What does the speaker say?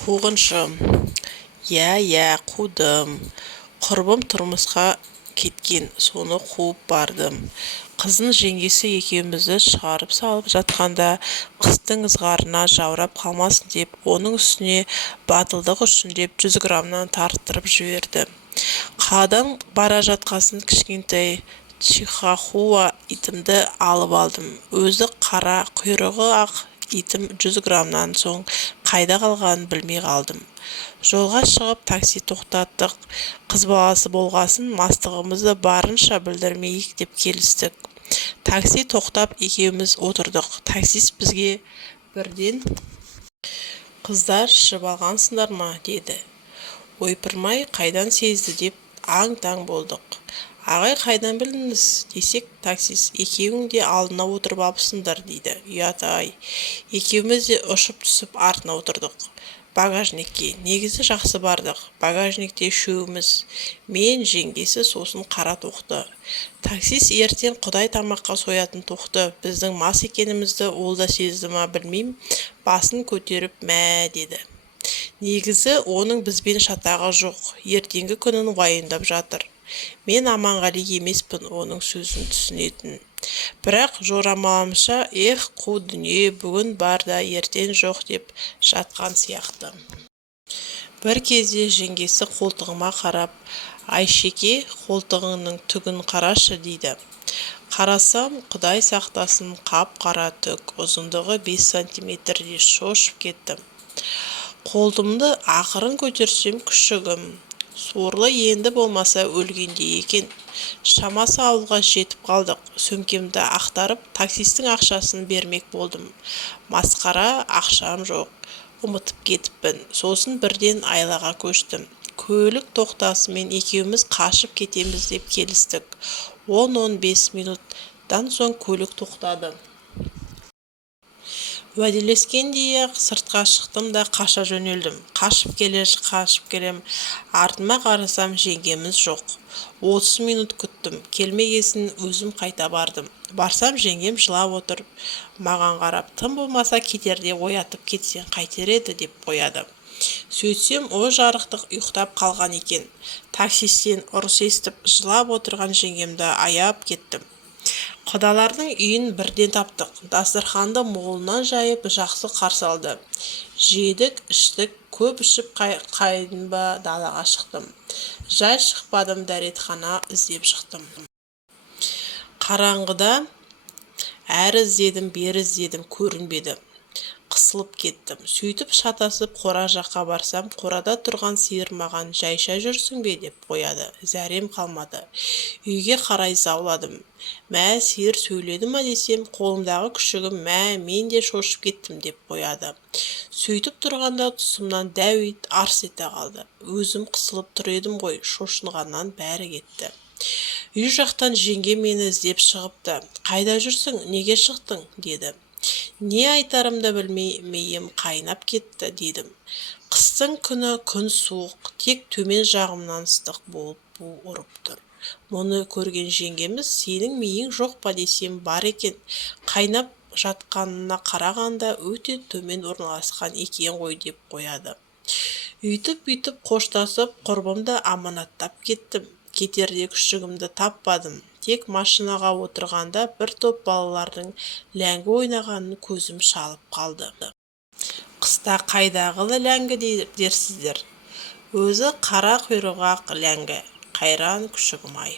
Қуғыншым. Қудым. Құрбым тұрмысқа кеткен, соны қуып бардым. Қызын жеңгесі екеумізді шығарып салып жатқанда, қыстың ызғарына жаурап қалмасын деп, оның үстіне батылдық үшін деп 100 грамнан тарттырып жіберді. Қаладан бара жатқасын кішкентай чихахуа итімді алып алдым. Өзі қара, құйрығы ақ итім 100 грамнан соң қайда қалғанын білмей қалдым. Жолға шығып такси тоқтаттық. Қыз баласы болғасын мастығымызды барынша білдірмейік деп келістік. Такси тоқтап екеуміз отырдық. Таксист бізге бірден «Қыздар, ішіп алғансыңдар ма?» деді. Ойпырмай қайдан сезді деп аң-таң болдық. «Ағай, қайдан білдіңіз?» десек, таксист «Екеуің де алдына отырып алыпсыңдар» дейді. Ұят-ай. Екеуміз де ұшып түсіп артына отырдық. Багажникке. Негізі жақсы бардық. Багажникте үшеуміз. Мен, жеңгесі, сосын қара тоқты. Таксист ертең Құдай тамаққа соятын тоқты. Біздің мас екенімізді ол да сезді ма білмейм, басын көтеріп «мә» деді. Негізі оның бізбен шатағы жоқ. Ертеңгі күнін уайымдап жатыр. Мен Аманғали емеспін оның сөзін түсінетін. Бірақ жорамалымша, қу дүние бүгін бар да ертең жоқ деп жатқан сияқты. Бір кезде жеңгесі қолтығыма қарап, «Айшеке, қолтығыңның түгін қарашы» дейді. Қарасам, Құдай сақтасын, қап-қара түк, ұзындығы 5 сантиметрдей. Шошып кеттім. Қолтымды ақырын көтерсем күшігім. Сорлы енді болмаса өлгендей екен. Шамасы ауылға жетіп қалдық. Сөмкемді ақтарып, таксистің ақшасын бермек болдым. Масқара, ақшам жоқ. Ұмытып кетіппін. Сосын бірден айлаға көштім. Көлік тоқтасымен екеуміз қашып кетеміз деп келістік. 10-15 минуттан соң көлік тоқтады. Уәделескендей-ақ сыртқа шықтым да қаша жөнелдім. Қашып келем. Артыма қарасам, жеңгеміз жоқ. 30 минут күттім. Келмегесін өзім қайта бардым. Барсам, жеңгем жылап отыр. Маған қарап, тым болмаса кетерде оятып кетсең қайтер еді деп қояды. Сөйтсем, о жарықтық ұйықтап қалған екен. Таксистен ұрыс естіп, жылап отырған жеңгемді аяп кеттім. Құдалардың үйін бірден таптық. Дастарханды молынан жайып жақсы қарсы алды. Жедік, іштік, көп ішіп қайынба далаға шықтым. Жай шықпадым, дәретхана іздеп шықтым. Қараңғыда әрі іздедім, бері іздедім, көрінбеді. Қысылып кеттім. Сөйтіп шатасып қора жаққа барсам, қорада тұрған сиыр маған «Жайша жүрсің бе?» деп қояды. Зәрем қалмады. Үйге қарай зауладым. «Мә, сиыр сөйледі ма?» десем, қолымдағы күшігім «Мә, мен де шошып кеттім» деп қояды. Сөйтіп тұрғанда тұсымнан дәу ит арс ете қалды. Өзім қысылып тұр едім ғой, шошынғаннан бәрі кетті. Үй жақтан жеңге мені іздеп шығыпты. «Қайда жүрсің? Неге шықтың?» деді. Не айтарымды білмей миым қайнап кетті дедім. Қыстың күні күн суық, тек төмен жағымнан ыстық болып бу ұрып тұр. Мұны көрген жеңгеміз «Сенің миың жоқ па?» десем, бар екен. Қайнап жатқанына қарағанда өте төмен орналасқан екен ғой деп қояды. Үйтіп қоштасып, құрбымды аманаттап кеттім. Кетерде күшігімді таппадым. Тек машинаға отырғанда бір топ балалардың ләңгі ойнағанын көзім шалып қалды. Қыста қайдағылы ләңгі дерсіздер? Өзі қара құйрығы ақ ләңгі. Қайран күшігім-ай.